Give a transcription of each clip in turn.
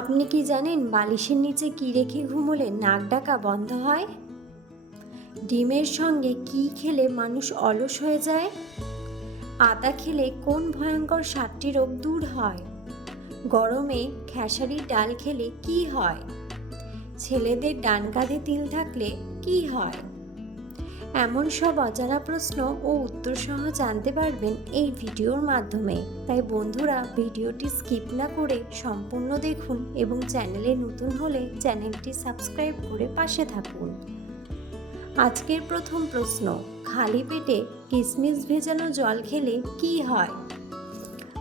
আপনি কি জানেন বালিশের নিচে কি রেখে ঘুমোলে নাক ডাকা বন্ধ হয়? ডিমের সঙ্গে কি খেলে মানুষ অলস হয়ে যায়? আদা খেলে কোন ভয়ঙ্কর সাতটি রোগ দূর হয়? গরমে খেসারির ডাল খেলে কি হয়? ছেলেদের ডান কাঁধে তিল থাকলে কি হয়? এমন সব অজানা প্রশ্ন ও উত্তর সহ জানতে পারবেন এই ভিডিওর মাধ্যমে। তাই বন্ধুরা, ভিডিওটি স্কিপ না করে সম্পূর্ণ দেখুন এবং চ্যানেলে নতুন হলে চ্যানেলটি সাবস্ক্রাইব করে পাশে থাকুন। আজকের প্রথম প্রশ্ন, খালি পেটে কিশমিশ ভেজানো জল খেলে কি হয়?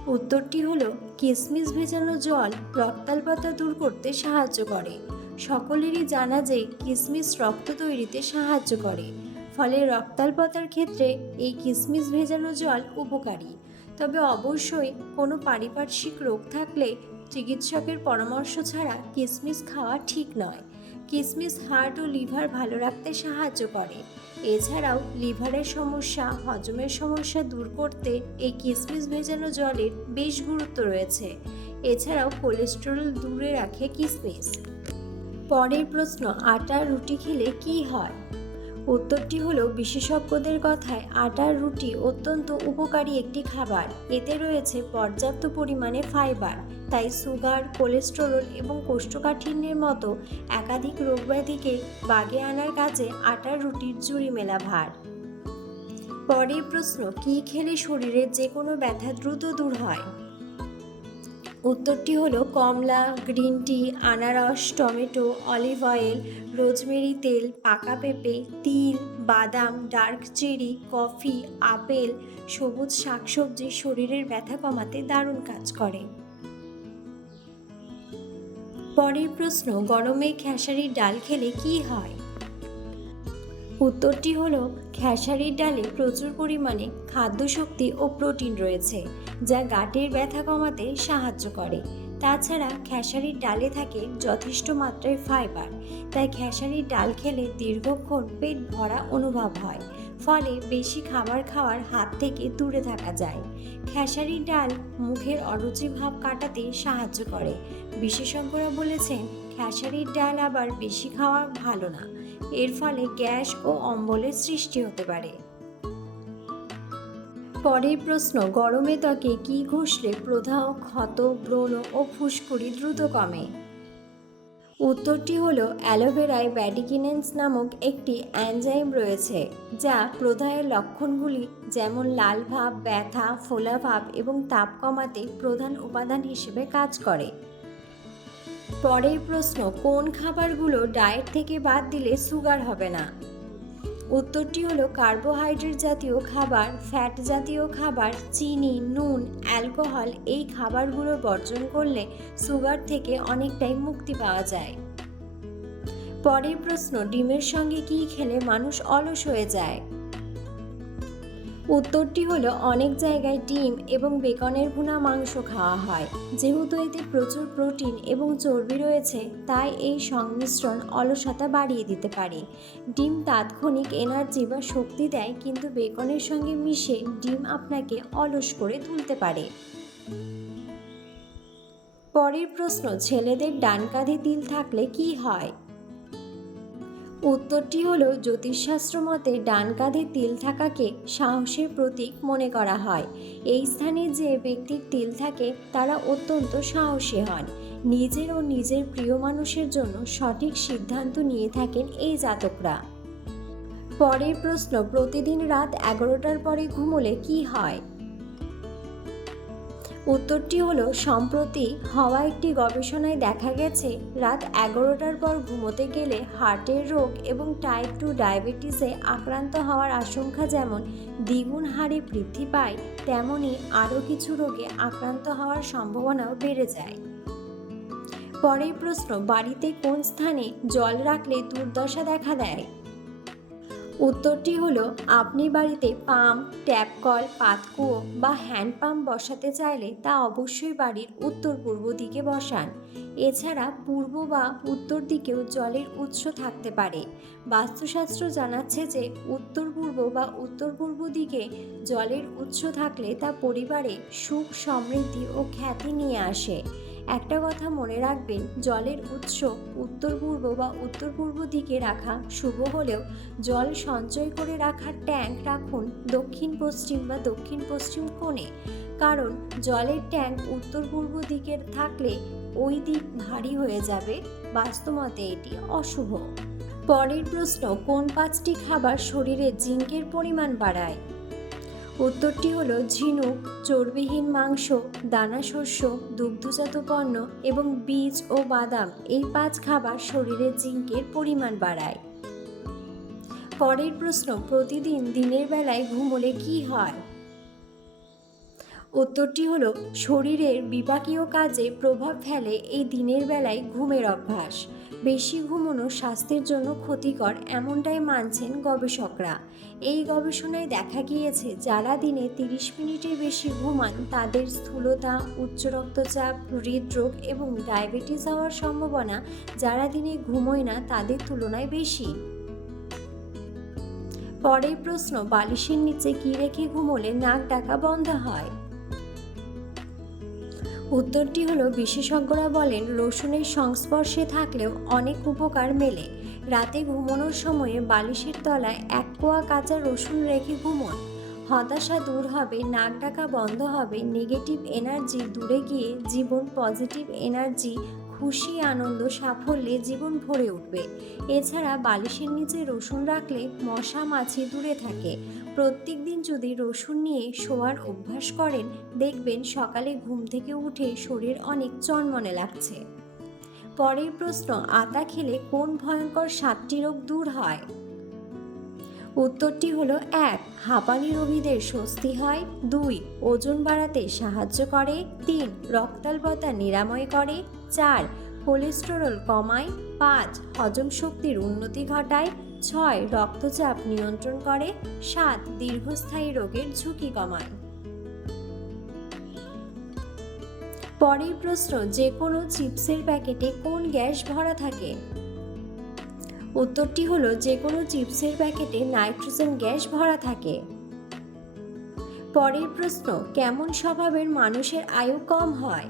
উত্তরটি হলো কিশমিশ ভেজানো জল রক্তাল্পতা দূর করতে সাহায্য করে। সকলেরই জানা যে কিশমিশ রক্ত তৈরিতে সাহায্য করে। ফলে রক্তাল্পতার ক্ষেত্রে এই কিশমিশ ভেজানো জল উপকারী। তবে অবশ্যই কোনো পারিপার্শ্বিক রোগ থাকলে চিকিৎসকের পরামর্শ ছাড়া কিশমিশ খাওয়া ঠিক নয়। কিশমিশ হার্ট ও লিভার ভালো রাখতে সাহায্য করে। এছাড়াও লিভারের সমস্যা, হজমের সমস্যা দূর করতে এই কিশমিশ ভেজানো জলের বেশ গুরুত্ব রয়েছে। এছাড়াও কোলেস্টেরল দূরে রাখে কিশমিশ পরের প্রশ্ন আটার রুটি খেলে কি হয়? উত্তরটি হলো, বিশেষজ্ঞদের কথায় আটার রুটি অত্যন্ত উপকারী একটি খাবার। এতে রয়েছে পর্যাপ্ত পরিমাণে ফাইবার, তাই সুগার, কোলেস্টেরল এবং কোষ্ঠকাঠিন্যের মতো একাধিক রোগব্যাধিকে বাগে আনার কাজে আটার রুটির জুড়ি মেলা ভার। পরের প্রশ্ন, কি খেলে শরীরের যে কোনো ব্যথা দ্রুত দূর হয়? উত্তরটি হলো কমলা, গ্রিন টি, আনারস, টমেটো, অলিভ অয়েল, রোজমেরি তেল, পাকা পেঁপে, তিল, বাদাম, ডার্ক চেরি, কফি, আপেল, সবুজ শাকসবজি শরীরের ব্যথা কমাতে দারুণ কাজ করে। পরের প্রশ্ন, গরমে খেসারির ডাল খেলে কি হয়? উত্তরটি হল, খেসারির ডালে প্রচুর পরিমাণে খাদ্যশক্তি ও প্রোটিন রয়েছে, যা গাঁটের ব্যথা কমাতে সাহায্য করে। তাছাড়া খেসারির ডালে থাকে যথেষ্ট মাত্রায় ফাইবার, তাই খেসারির ডাল খেলে দীর্ঘক্ষণ পেট ভরা অনুভব হয়, ফলে বেশি খাবার খাওয়ার হাত থেকে দূরে থাকা যায়। খেসারির ডাল মুখের অরুচি ভাব কাটাতে সাহায্য করে। বিশেষজ্ঞরা বলেছেন, খেসারির ডাল আবার বেশি খাওয়া ভালো না। এর ফলে গ্যাস ও অম্বলের সৃষ্টি হতে পারে। পরের প্রশ্ন, গরমে ত্বকে কি ঘষলে প্রদাহ, ক্ষত, ব্রণ ও ফুসকুড়ি দ্রুত কমে? উত্তরটি হলো, অ্যালোভেরায় ব্যাডিকিনেন্স নামক একটি অ্যানজাইম রয়েছে, যা প্রদাহের লক্ষণগুলি যেমন লাল ভাব, ব্যথা, ফোলা ভাব এবং তাপ কমাতে প্রধান উপাদান হিসেবে কাজ করে। পরের প্রশ্ন, কোন খাবারগুলো ডায়েট থেকে বাদ দিলে সুগার হবে না? উত্তরটি হলো কার্বোহাইড্রেট জাতীয় খাবার ফ্যাট জাতীয় খাবার, চিনি, নুন অ্যালকোহল এই খাবারগুলো বর্জন করলে সুগার থেকে অনেকটাই মুক্তি পাওয়া যায়। পরের প্রশ্ন, ডিমের সঙ্গে কি খেলে মানুষ অলস হয়ে যায়? উত্তরটি হলো অনেক জায়গায় ডিম এবং বেকনের ভুনা মাংস খাওয়া হয়। যেহেতু এতে প্রচুর প্রোটিন এবং চর্বি রয়েছে, তাই এই সংমিশ্রণ অলসতা বাড়িয়ে দিতে পারে। ডিম তাৎক্ষণিক এনার্জি বা শক্তি দেয়, কিন্তু বেকনের সঙ্গে মিশে ডিম আপনাকে অলস করে তুলতে পারে। পরের প্রশ্ন, ছেলেদের ডান কাঁধে তিল থাকলে কি হয়? উত্তরটি হল, জ্যোতিষশাস্ত্র মতে ডান কাঁধে তিল থাকাকে সাহসের প্রতীক মনে করা হয়। এই স্থানে যে ব্যক্তির তিল থাকে, তারা অত্যন্ত সাহসী হন। নিজের ও নিজের প্রিয় মানুষের জন্য সঠিক সিদ্ধান্ত নিয়ে থাকেন এই জাতকরা। পরের প্রশ্ন, প্রতিদিন রাত এগারোটার পরে ঘুমোলে কি হয়? উত্তরটি হলো, সম্প্রতি হওয়া একটি গবেষণায় দেখা গেছে, রাত এগারোটার পর ঘুমোতে গেলে হার্টের রোগ এবং টাইপ টু ডায়াবেটিসে আক্রান্ত হওয়ার আশঙ্কা যেমন দ্বিগুণ হারে বৃদ্ধি পায় তেমনই আরও কিছু রোগে আক্রান্ত হওয়ার সম্ভাবনাও বেড়ে যায়। পরের প্রশ্ন, বাড়িতে কোন স্থানে জল রাখলে দুর্দশা দেখা দেয়? উত্তরটি হলো, আপনি বাড়িতে পাম্প ট্যাপ কল, পাতকুয়ো বা হ্যান্ড পাম্প বসাতে চাইলে তা অবশ্যই বাড়ির উত্তর পূর্ব দিকে বসান। এছাড়া পূর্ব বা উত্তর দিকেও জলের উৎস থাকতে পারে। বাস্তুশাস্ত্র জানাচ্ছে যে, উত্তর পূর্ব বা উত্তর পূর্ব দিকে জলের উৎস থাকলে তা পরিবারে সুখ, সমৃদ্ধি ও খ্যাতি নিয়ে আসে। একটা কথা মনে রাখবেন, জলের উৎস উত্তর পূর্ব বা উত্তর পূর্ব দিকে রাখা শুভ হলেও জল সঞ্চয় করে রাখার ট্যাঙ্ক রাখুন দক্ষিণ, পশ্চিম বা দক্ষিণ, পশ্চিম কোণে। কারণ জলের ট্যাঙ্ক উত্তর পূর্ব দিকে থাকলে ওই দিক ভারী হয়ে যাবে। বাস্তবতে এটি অশুভ। পরের প্রশ্ন, কোন পাঁচটি খাবার শরীরে জিঙ্কের পরিমাণ বাড়ায়? উত্তরটি হলো ঝিনুক, চর্বিহীন মাংস, দানা শস্য, দুগ্ধজাত পণ্য এবং বীজ ও বাদাম। এই পাঁচ খাবার শরীরে জিঙ্কের পরিমাণ বাড়ায়। পরের প্রশ্ন, প্রতিদিন দিনের বেলায় ঘুমোলে কি হয়? উত্তরটি হলো, শরীরের বিপাকীয় কাজে প্রভাব ফেলে এই দিনের বেলায় ঘুমের অভ্যাস। বেশি ঘুমোনো স্বাস্থ্যের জন্য ক্ষতিকর এমনটাই মানছেন গবেষকরা। এই গবেষণায় দেখা গিয়েছে, যারা দিনে তিরিশ মিনিটের বেশি ঘুমান, তাদের স্থূলতা, উচ্চ রক্তচাপ, হৃদরোগ এবং ডায়াবেটিস হওয়ার সম্ভাবনা, যারা দিনে ঘুমোয় না, তাদের তুলনায় বেশি। পরের প্রশ্ন, বালিশের নিচে কি রেখে ঘুমোলে নাক ডাকা বন্ধ হয়? উত্তরটি হলো, বিশেষজ্ঞরা বলেন, রসুনের সংস্পর্শে থাকলেও অনেক উপকার মেলে। রাতে ঘুমানোর সময়ে বালিশের তলায় এক কোয়া কাঁচা রসুন রেখে ঘুমোন। হতাশা দূর হবে, নাক ডাকা বন্ধ হবে নেগেটিভ এনার্জি দূরে গিয়ে জীবন পজিটিভ এনার্জি খুশি, আনন্দ, সাফল্যে জীবন ভরে উঠবে। এছাড়া বালিশের নিচে রসুন রাখলে মশা, মাছি দূরে থাকে। প্রত্যেক দিন যদি রসুন নিয়ে শোয়ার অভ্যাস করেন, দেখবেন সকালে ঘুম থেকে উঠে শরীর অনেক চনমনে লাগছে। পরের প্রশ্ন, আতা খেলে কোন ভয়ঙ্কর সাতটি রোগ দূর হয়? উত্তরটি হলো এক, হাঁপানি রোগীদের স্বস্তি হয়। দুই, ওজন বাড়াতে সাহায্য করে। তিন, রক্তাল্পতা নিরাময় করে। চার, কোলেস্টেরল কমায়। পাঁচ, হজম শক্তির উন্নতি ঘটায়। ছয় রক্তচাপ নিয়ন্ত্রণ করে, সাত দীর্ঘস্থায়ী রোগের ঝুঁকি কমায়। পরের প্রশ্ন যে কোনো চিপসের প্যাকেটে কোন গ্যাস ভরা থাকে? উত্তরটি হলো যে কোনো চিপসের প্যাকেটে নাইট্রোজেন গ্যাস ভরা থাকে। পরের প্রশ্ন, কেমন স্বভাবের মানুষের আয়ু কম হয়?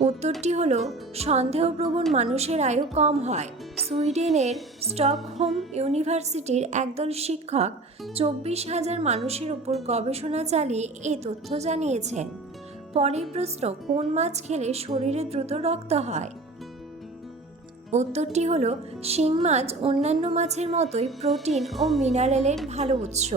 উত্তরটি হলো, সন্দেহপ্রবণ মানুষের আয়ু কম হয়। সুইডেনের স্টকহোম ইউনিভার্সিটির একদল শিক্ষক চব্বিশ হাজার মানুষের উপর গবেষণা চালিয়ে এ তথ্য জানিয়েছেন। পরের প্রশ্ন, কোন মাছ খেলে শরীরে দ্রুত রক্ত হয়? উত্তরটি হল, শিং মাছ অন্যান্য মাছের মতোই প্রোটিন ও মিনারেলের ভালো উৎস।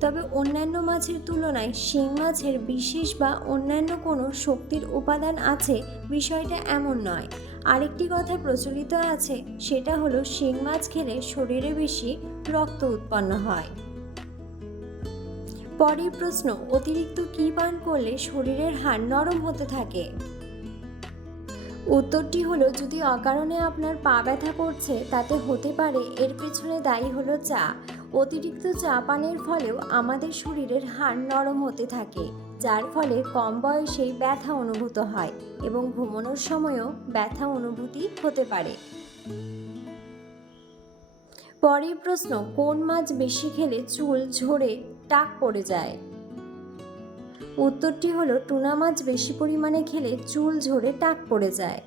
তবে অন্যান্য মাছের তুলনায় শিং মাছের বিশেষ বা অন্যান্য কোনো শক্তির উপাদান আছে বিষয়টা এমন নয়। আরেকটি কথা প্রচলিত আছে, সেটা হলো, শিং মাছ খেলে শরীরে বেশি রক্ত উৎপন্ন হয়। পরের প্রশ্ন, অতিরিক্ত কী পান করলে শরীরের হাড় নরম হতে থাকে? উত্তরটি হলো, যদি অকারণে আপনার পা ব্যথা করছে, তাতে হতে পারে এর পেছনে দায়ী হলো চা। অতিরিক্ত চা পানের ফলেও আমাদের শরীরের হাড় নরম হতে থাকে, যার ফলে কম বয়সেই ব্যথা অনুভূত হয় এবং ঘুমানোর সময়ও ব্যথা অনুভূতি হতে পারে। পরের প্রশ্ন, কোন মাছ বেশি খেলে চুল ঝরে টাক পড়ে যায়? উত্তরটি হলো, টুনা মাছ বেশি পরিমাণে খেলে চুল ঝরে টাক পড়ে যায়।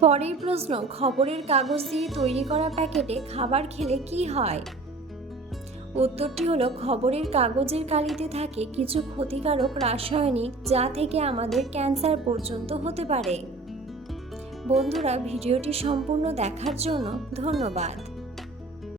পরের প্রশ্ন, খবরের কাগজ দিয়ে তৈরি করা প্যাকেটে খাবার খেলে কি হয়? উত্তরটি হলো, খবরের কাগজের কালিতে থাকে কিছু ক্ষতিকারক রাসায়নিক যা থেকে আমাদের ক্যান্সার পর্যন্ত হতে পারে। বন্ধুরা, ভিডিওটি সম্পূর্ণ দেখার জন্য ধন্যবাদ।